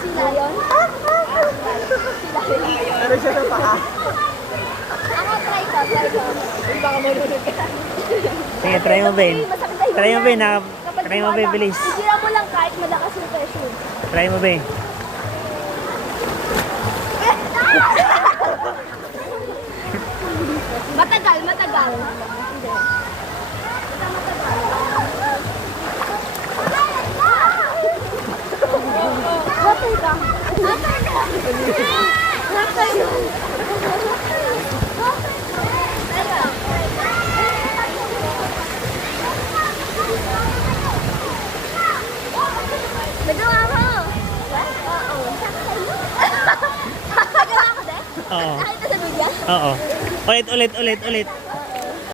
Sila yun? Sila yun. Ano siya sa paa? Ako, try ko. Uy, baka marunod ka. Sige, try mo, Ben. Masakit na yun. Try mo, Ben. Kapag Try mo, Ben, wala, bilis. Isira mo lang kahit malakas yung pressure. Try mo, Ben. Matagal. Hindi. Matay ka. Nagawa mo! Oo. Nagawa ko din? Oo. Nakita sa video? Oo. Ulit.